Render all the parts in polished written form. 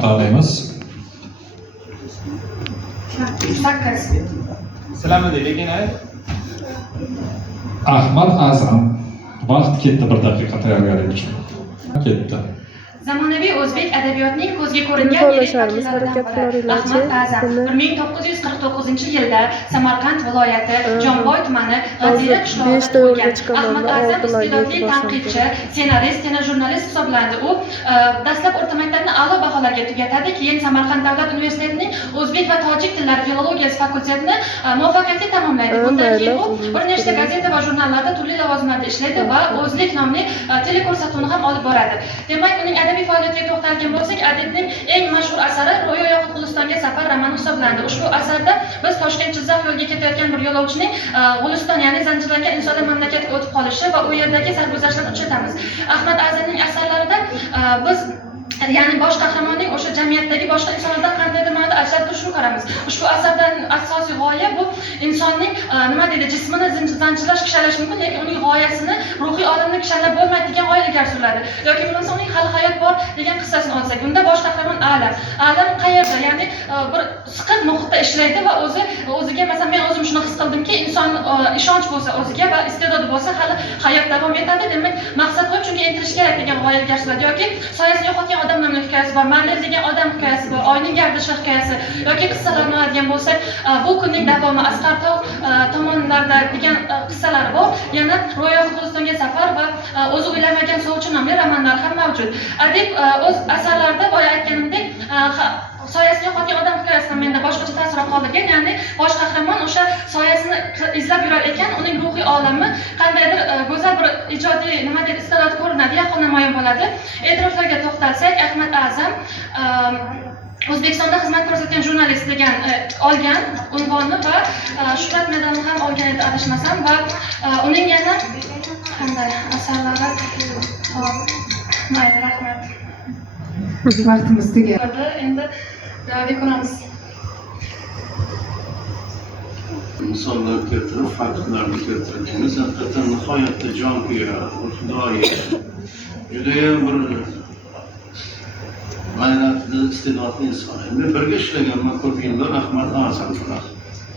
Tanıymiz. 8. Sizlarmi lekin Ahmad Azam. Vaqt ketdi, bir daqiqa tayyorgarlik uchun. Ketdi. Zamonaviy o'zbek adabiyotining ko'zga ko'ringan yirik vakillaridan biri Ahmad Azam 1949-yilda Samarqand viloyati Jomboy tumani G'azira qishlog'ida tug'ilgan. Ahmad Azam iste'dodli tanqidchi, ssenarist, telejurnalist hisoblandi. U dastlab o'rta maktabni a'lo baholarga tugatadi, keyin Samarqand davlat universitetining o'zbek va tojik tillari filologiyasi fakultetini muvaffaqiyatli tamomlaydi. Bundan keyin u bir nechta gazeta va jurnallarda turli lavozimlarda ishlaydi va O'zlik nomli teleko'rsatuvni ham olib boradi. Demak, uning adabiy faoliyatiga to'xtalgan bo'lsak, adibning eng mashhur asari Ro'yo yoxud Gulistonga safar romani hisoblanadi. Ushbu asarda biz Toshkent Jizzax yo'liga ketayotgan bir yo'lovchining Guliston, ya'ni zanjirlangan insonlar mamlakatiga o'tib qolishi va u yerdagi sarguzashtlarni uchratamiz. Ahmad Azamning asarlarida biz ya'ni bosh qahramonning o'sha jamiyatdagi boshqa insonlardan qandaydir ma'noda ajralib turishini ko'ramiz. Ushbu asardan asosiy g'oya bu insonning nima deydi, jismini zanjirlash, kishalash mumkin, lekin uning g'oyasini ruhiy olamda kishalab bo'lmaydi degan g'oya ilgari suriladi. Yoki bo'lmasa uning hali hayot bor degan qissasini olsak, bunda bosh qahramon Alam qayerda? Ya'ni bir siqiq muhitda ishlaydi va o'ziga masalan men o'zim shuni his qildimki, inson ishonch bo'lsa o'ziga va iste'dodi bo'lsa hali hayot davom etadi. Demak, maqsad qo'yib shunga intilish kerak degan g'oya ilgari suriladi. Yoki soyasini yo'qotgan odam nomli hikoyasi bor, Marler degan odam hikoyasi bor, oyning gardishi hikoyasi yoki qissalarni oladigan bo'lsak, bu kunning davomi, Asqar tog' tomonlarda degan qissalari bor. Yana Ro'yo Gulistonga safar va o'zi o'ylamagan sovchi nomli romanlar ham mavjud. Adib o'z asarlarida boya aytganimdek soyasini yo'qotgan odam hikoyasidan menda boshqacha taassurot qoldirgan. Ya'ni bosh qahramon o'sha soyasini izlab yurar ekan, uning ruhiy olami qandaydir go'zal bir ijodiy nima deydi, iste'dod ko'rinadi, yaqin namoyon bo'ladi. E'tiroflarga to'xtalsak, Ahmad Azam O'zbekistonda xizmat ko'rsatgan jurnalist degan olgan unvonni va Shuhrat medalini ham olgan edi, adashmasam, va uning yana qanday asarlari mayli, rahmat. Vaqtimiz tugadi. Endi davom etamiz. Misollar keltirib, faktlarni keltirdingiz. Hakikaten nihoyatda jon kuyardi, fidoyi. Judayam bir g'ayratli, iste'dodli inson. Men birga ishlaganman ko'p yillar Ahmad Azam bilan.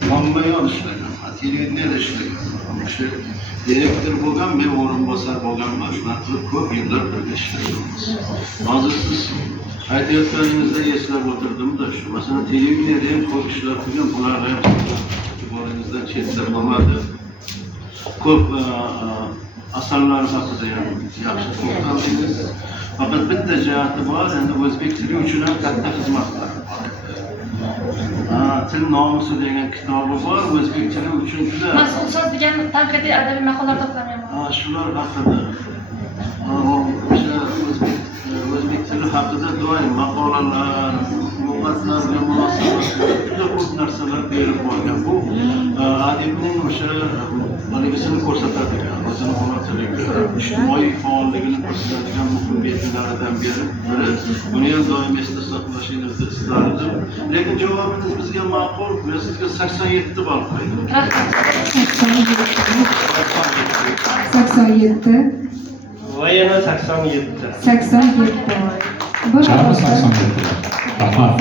Yonma-yon ishlaganman, televideniyada ishlaganman. O'sha direktor bo'lgan, men o'rinbosar bo'lganman. Shunaqa qilib ko'p yillar birga ishlaganmiz. Hozir siz aytayotganingizda eslab o'tirdim-da, shu masalan televideniyada ham ko'p ishlar qilgan, bular ham e'tiboringizdan chetda qolmadi. Ko'p asarlar haqida ham yaxshi to'xtaldingiz. Fakat bitta jihati bor, endi o'zbek tili uchun ham katta xizmatlar bor. Til nomusi degan kitobi bor, o'zbek tili uchun juda Mas'ul so'z degan tanqidiy adabiy maqolalar to'plami bor. Shular haqida o'sha o'zbek tili haqida doim maqolalar, lug'atlarga munosabat juda ko'p narsalar berib bo'lgan. Bu adibning o'sha haligisini ko'rsatadigan, o'zini ona tiliga, ijtimoiy faolligini ko'rsatadigan muhim belgilaridan biri. Buni ham doim esda saqlashingizni istardim. Lekin javobingiz bizga ma'qul, men sizga 87 ball qo'ydim. Rahmat. 87. va yana 87. 87. Jami 87. Rahmat.